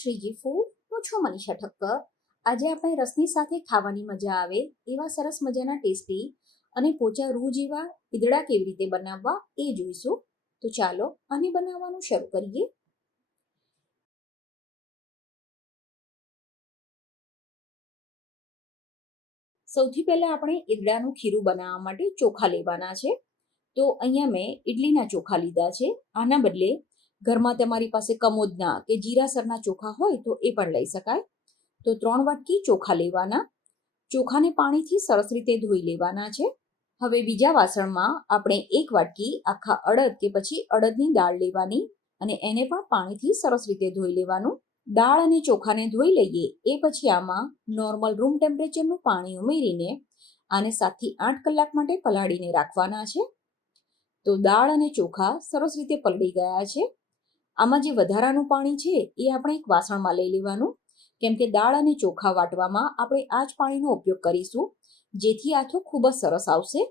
Shriji food હું છું મનીષા ઠક્કર આજે આપણે રસની સાથે ખાવાની મજા આવે એવા સરસ મજાના ટેસ્ટી અને પોચા રૂ જેવા ઈદડા કેવી રીતે બનાવવા એ જોઈશું. તો ચાલો આને બનાવવાનું શરૂ કરીએ. સૌથી પહેલા આપણે ઈદડાનું ખીરું બનાવવા માટે ચોખા લેવાના છે. તો અહીંયા મેં ઈડલીના ચોખા લીધા છે. આના બદલે ઘરમાં તમારી પાસે કમોદના કે જીરાસરના ચોખા હોય તો એ પણ લઈ શકાય. તો ત્રણ વાટકી ચોખા લેવાના. ચોખાને પાણીથી સરસ રીતે ધોઈ લેવાના છે. હવે બીજા વાસણમાં આપણે એક વાટકી આખા અડદ કે પછી અડદની દાળ લેવાની અને એને પણ પાણીથી સરસ રીતે ધોઈ લેવાનું. દાળ અને ચોખાને ધોઈ લઈએ એ પછી આમાં નોર્મલ રૂમ ટેમ્પરેચરનું પાણી ઉમેરીને આને સાતથી આઠ કલાક માટે પલાળીને રાખવાના છે. તો દાળ અને ચોખા સરસ રીતે પલળી ગયા છે. આમાં જે વધારાનું પાણી છે, એ આપણે એક વાસણમાં લઈ લેવાનું. કેમ કે દાળ અને ચોખા વાટવામાં આપણે આ જ પાણીનો ઉપયોગ કરીશું. જેથી આથો ખૂબ જ સરસ આવશે.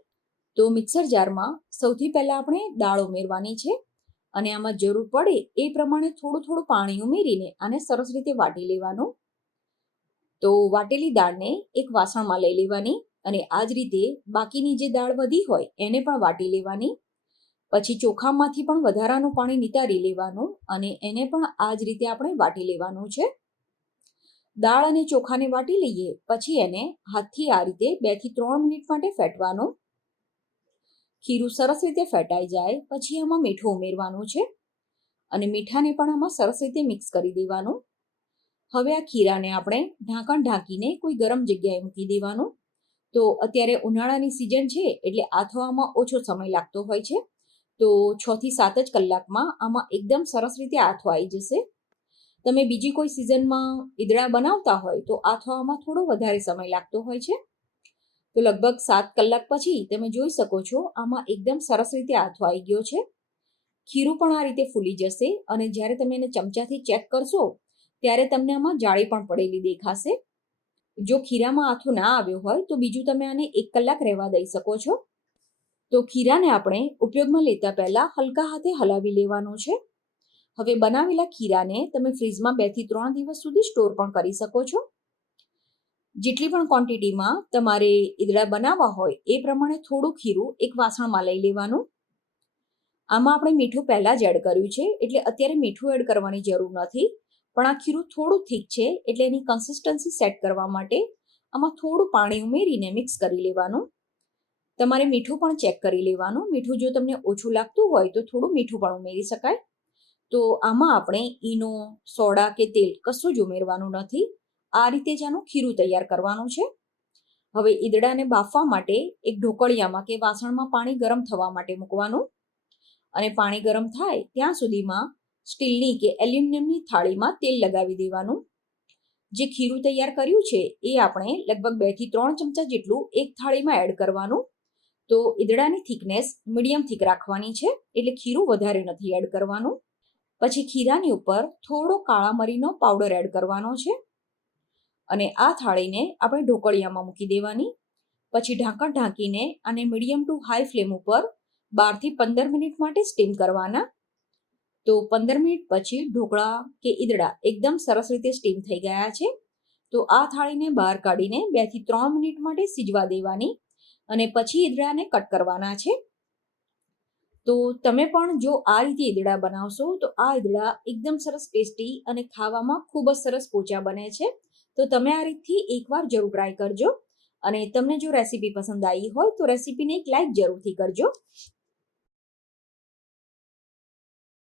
તો મિક્સર જારમાં સૌથી પહેલાં આપણે દાળ ઉમેરવાની છે અને આમાં જરૂર પડે એ પ્રમાણે થોડું થોડું પાણી ઉમેરીને આને સરસ રીતે વાટી લેવાનું. તો વાટેલી દાળને એક વાસણમાં લઈ લેવાની અને આ જ રીતે બાકીની જે દાળ વધી હોય એને પણ વાટી લેવાની. પછી ચોખામાંથી પણ વધારાનું પાણી નિતારી લેવાનું અને એને પણ આ જ રીતે આપણે વાટી લેવાનું છે. દાળ અને ચોખાને વાટી લઈએ, પછી એને હાથથી આ રીતે બેથી ત્રણ મિનિટ માટે ફેટવાનું. ખીરું સરસ રીતે ફેટાઈ જાય, પછી આમાં મીઠું ઉમેરવાનું છે અને મીઠાને પણ આમાં સરસ રીતે મિક્સ કરી દેવાનું. હવે આ ખીરાને આપણે ઢાંકણ ઢાંકીને કોઈ ગરમ જગ્યાએ મૂકી દેવાનું. તો અત્યારે ઉનાળાની સિઝન છે એટલે આ ઓછો સમય લાગતો હોય છે. તો છ થી સાત જ કલાકમાં આમાં એકદમ સરસ રીતે આથો આવી જશે. તમે બીજી કોઈ સિઝનમાં ઈદડા બનાવતા હોય તો આ થવામાં થોડો વધારે સમય લાગતો હોય છે. તો લગભગ સાત કલાક પછી તમે જોઈ શકો છો આમાં એકદમ સરસ રીતે આથો આવી ગયો છે. ખીરું પણ આ રીતે ફૂલી જશે અને જ્યારે તમે એને ચમચાથી ચેક કરશો ત્યારે તમને આમાં જાળી પણ પડેલી દેખાશે. જો ખીરામાં આથો ના આવ્યો હોય તો બીજું તમે આને એક કલાક રહેવા દઈ શકો છો. તો ખીરાને આપણે ઉપયોગમાં લેતા પહેલાં હલકા હાથે હલાવી લેવાનો છે. હવે બનાવેલા ખીરાને તમે ફ્રીજમાં બેથી ત્રણ દિવસ સુધી સ્ટોર પણ કરી શકો છો. જેટલી પણ ક્વોન્ટિટીમાં તમારે ઈદડા બનાવવા હોય એ પ્રમાણે થોડું ખીરું એક વાસણમાં લઈ લેવાનું. આમાં આપણે મીઠું પહેલાં જ એડ કર્યું છે, એટલે અત્યારે મીઠું એડ કરવાની જરૂર નથી. પણ આ ખીરું થોડું થીક છે, એટલે એની કન્સિસ્ટન્સી સેટ કરવા માટે આમાં થોડું પાણી ઉમેરીને મિક્સ કરી લેવાનું. તમારે મીઠું પણ ચેક કરી લેવાનું. મીઠું જો તમને ઓછું લાગતું હોય તો થોડું મીઠું પણ ઉમેરી શકાય. તો આમાં આપણે ઈનો, સોડા કે તેલ કશું જ ઉમેરવાનું નથી. આ રીતે જ આનું ખીરું તૈયાર કરવાનું છે. હવે ઈદડાને બાફવા માટે એક ઢોકળિયામાં કે વાસણમાં પાણી ગરમ થવા માટે મૂકવાનું. અને પાણી ગરમ થાય ત્યાં સુધીમાં સ્ટીલની કે એલ્યુમિનિયમની થાળીમાં તેલ લગાવી દેવાનું. જે ખીરું તૈયાર કર્યું છે એ આપણે લગભગ બેથી ત્રણ ચમચા જેટલું એક થાળીમાં એડ કરવાનું. તો ઈદડાની થિકનેસ મીડિયમ થીક રાખવાની છે, એટલે ખીરું વધારે નથી એડ કરવાનું. પછી ખીરાની ઉપર થોડો કાળા મરીનો પાવડર એડ કરવાનો છે. અને આ થાળીને આપણે ઢોકળિયામાં મૂકી દેવાની. પછી ઢાંકણ ઢાંકીને અને મીડિયમ ટુ હાઈ ફ્લેમ ઉપર બારથી પંદર મિનિટ માટે સ્ટીમ કરવાના. તો પંદર મિનિટ પછી ઢોકળા કે ઈદડા એકદમ સરસ રીતે સ્ટીમ થઈ ગયા છે. તો આ થાળીને બહાર કાઢીને બેથી ત્રણ મિનિટ માટે સીજવા દેવાની. અને પછી ઈદડાને કટ કરવાના છે. તો તમે પણ જો આ રીતે ઈદડા બનાવશો, તો આ ઈદડા એકદમ સરસ ટેસ્ટી અને ખાવામાં ખૂબ જ સરસ પોચા બને છે. તો તમે આ રીતથી એકવાર જરૂર ટ્રાય કરજો. અને તમને જો રેસીપી પસંદ આવી હોય, તો રેસીપીને એક લાઈક જરૂરથી કરજો.